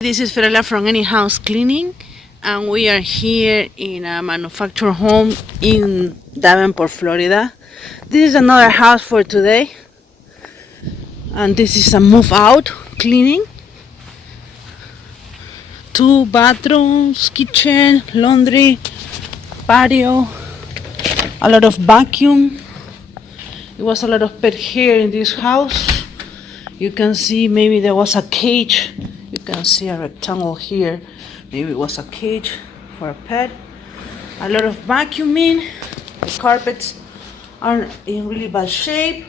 This is Ferela from Any House Cleaning, and we are here in a manufactured home in Davenport, Florida. This is another house for today, and this is a move out cleaning. 2 bathrooms, kitchen, laundry, patio, a lot of vacuum. It was a lot of pet hair in this house. You can see maybe there was a cage. You can see a rectangle here. Maybe it was a cage for a pet. A lot of vacuuming. The carpets are in really bad shape.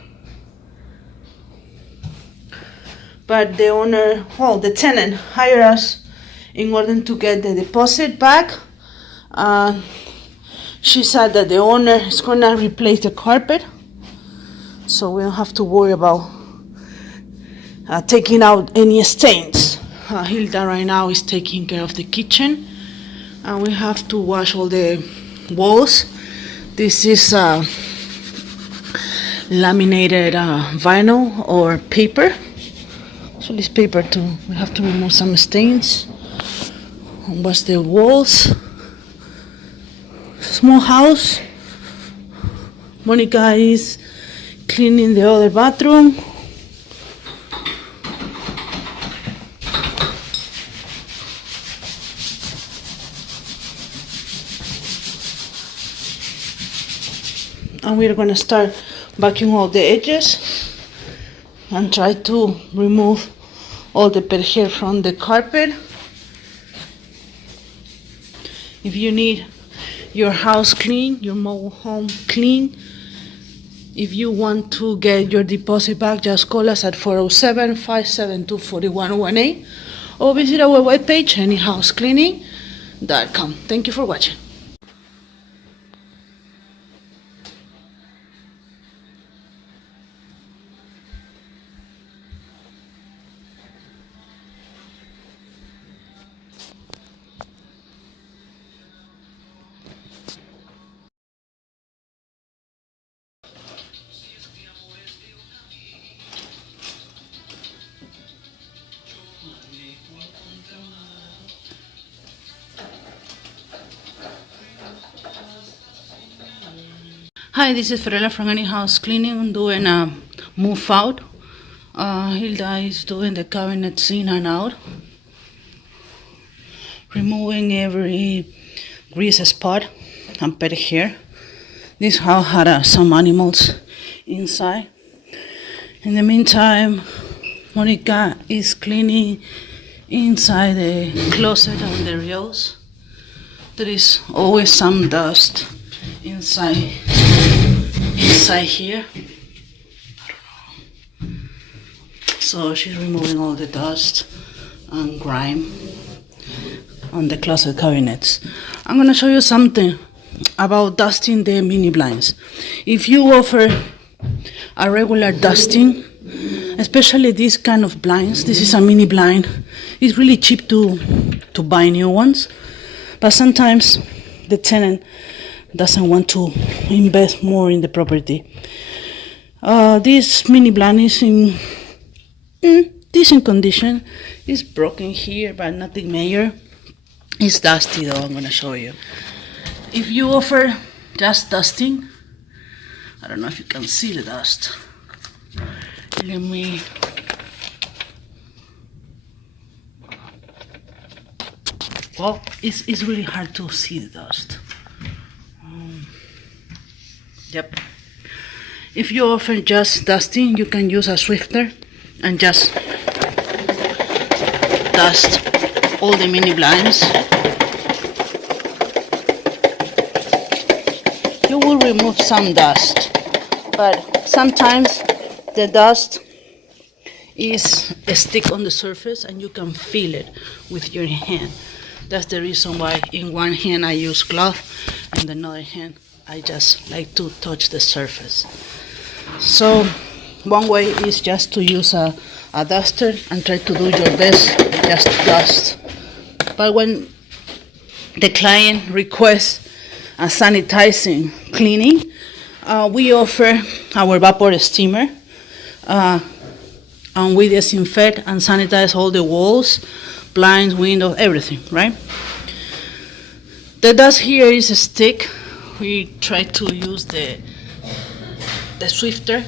But the owner, the tenant hired us in order to get the deposit back. She said that the owner is gonna replace the carpet, so we don't have to worry about taking out any stains. Hilda right now is taking care of the kitchen, and we have to wash all the walls. This is laminated vinyl or paper. So this paper too. We have to remove some stains and wash the walls. Small house. Monica is cleaning the other bathroom. And we're going to start vacuuming all the edges and try to remove all the pet hair from the carpet. If you need your house clean, your mobile home clean, if you want to get your deposit back, just call us at 407-572-4118 or visit our webpage, anyhousecleaning.com. Thank you for watching. Hi, this is Ferela from Any House Cleaning. I'm doing a move out. Hilda is doing the cabinets in and out, removing every grease spot and pet hair. This house had some animals inside. In the meantime, Monica is cleaning inside the closet and the rails. There is always some dust inside here. So she's removing all the dust and grime on the closet cabinets. I'm gonna show you something about dusting the mini blinds. If you offer a regular dusting, especially these kind of blinds, this is a mini blind, it's really cheap to buy new ones, but sometimes the tenant doesn't want to invest more in the property. This mini blind is in decent condition. It's broken here, but nothing major. It's dusty though, I'm gonna show you. If you offer just dusting, I don't know if you can see the dust. Let me... Well, it's really hard to see the dust. Yep. If you offer just dusting, you can use a Swifter and just dust all the mini blinds. You will remove some dust, but sometimes the dust is stick on the surface and you can feel it with your hand. That's the reason why in one hand I use glove and in the other hand I just like to touch the surface. So one way is just to use a duster and try to do your best just to dust. But when the client requests a sanitizing cleaning, we offer our vapor steamer. and we disinfect and sanitize all the walls, blinds, windows, everything, right? The dust here is a stick. We try to use the swifter,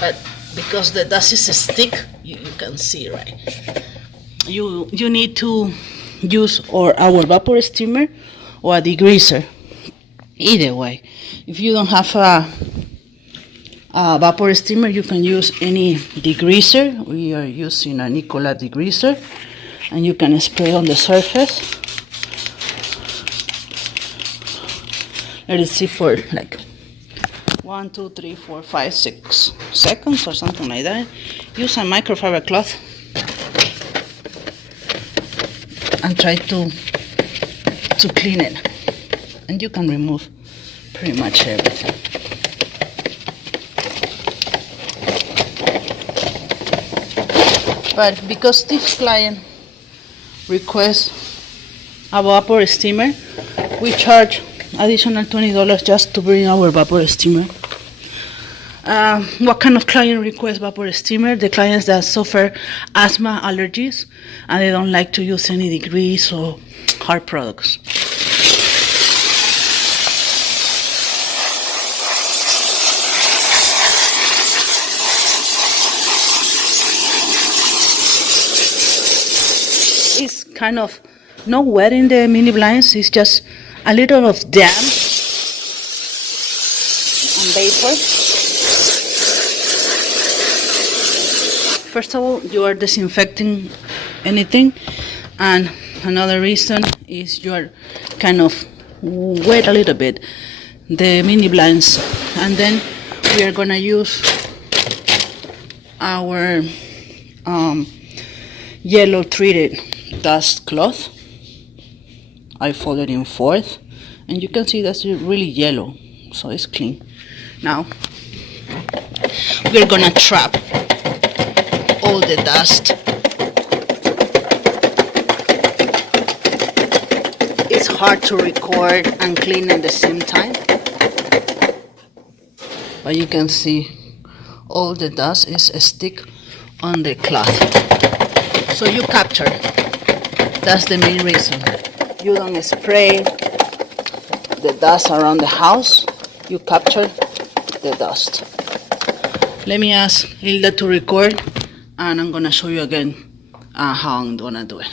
but because the dust is a stick, you can see, right? You need to use our vapor steamer or a degreaser. Either way, if you don't have a vapor steamer, you can use any degreaser. We are using a Nikola degreaser, and you can spray on the surface. Let it sit for like 1, 2, 3, 4, 5, 6 seconds or something like that. Use a microfiber cloth and try to clean it, and you can remove pretty much everything. But because this client requests a vapor steamer, we charge additional $20 just to bring our vapor steamer. What kind of client requests vapor steamer? The clients that suffer asthma, allergies, and they don't like to use any degrease or hard products. It's kind of not wet in the mini blinds, it's just a little of damp and vapor. First of all, you are disinfecting anything, and another reason is you are kind of wet a little bit the mini blinds, and then we are gonna use our yellow treated dust cloth. I fold it in fourth, and you can see that's really yellow, so it's clean. Now we're gonna trap all the dust. It's hard to record and clean at the same time, but you can see all the dust is stick on the cloth, so you capture. That's the main reason. You don't spray the dust around the house, you capture the dust. Let me ask Hilda to record, and I'm gonna show you again how I'm gonna do it.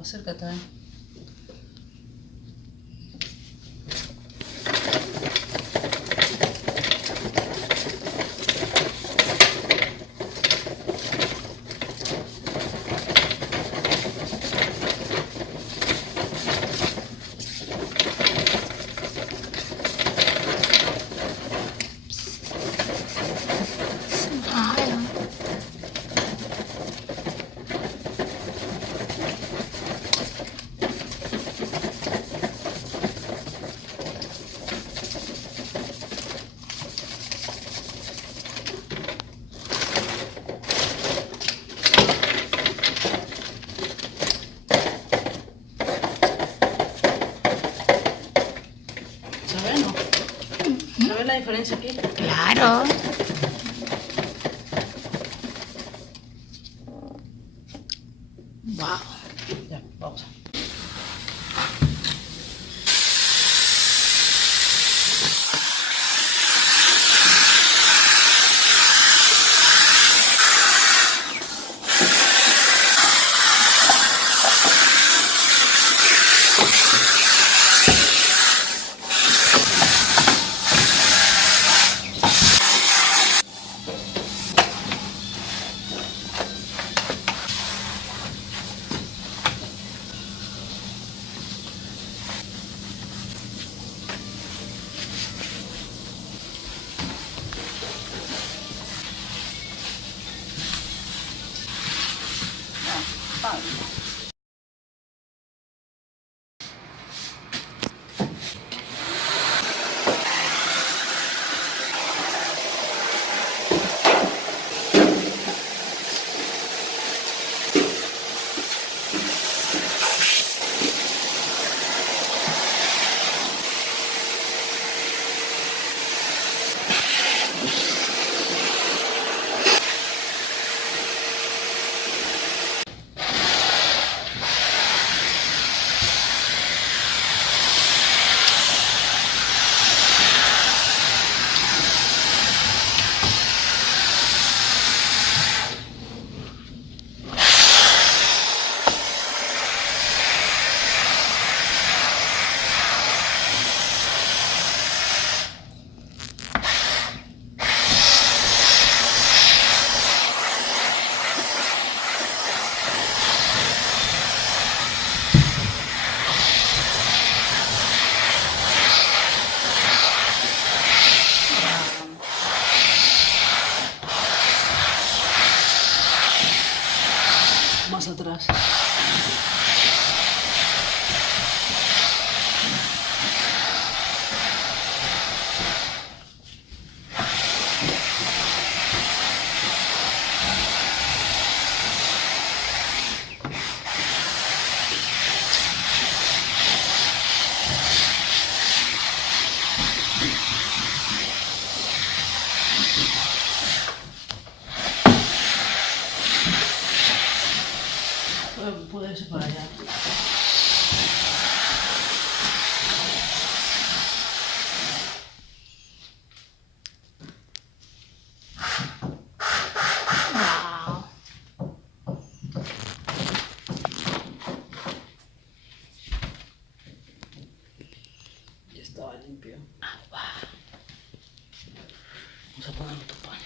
Acércate. ¿Sabes la diferencia aquí? Claro. Wow. Ya, pausa. ese para allá. Wow. Ya estaba limpio. Wow. Vamos a poner otro paño.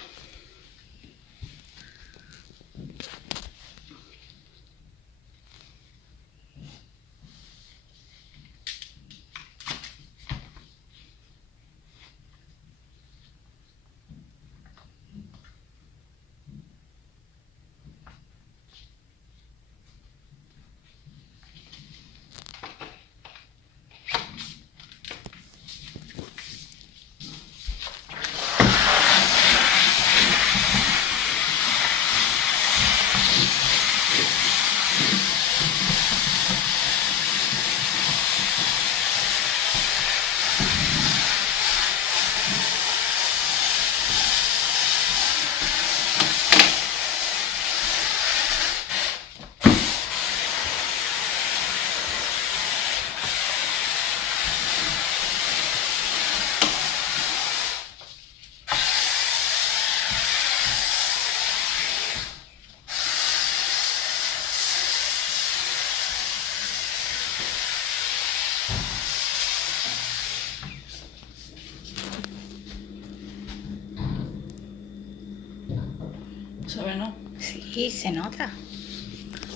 ¿Se ve, no? Sí, se nota.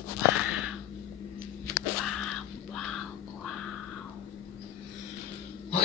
Wow. Wow, wow, wow. Ok.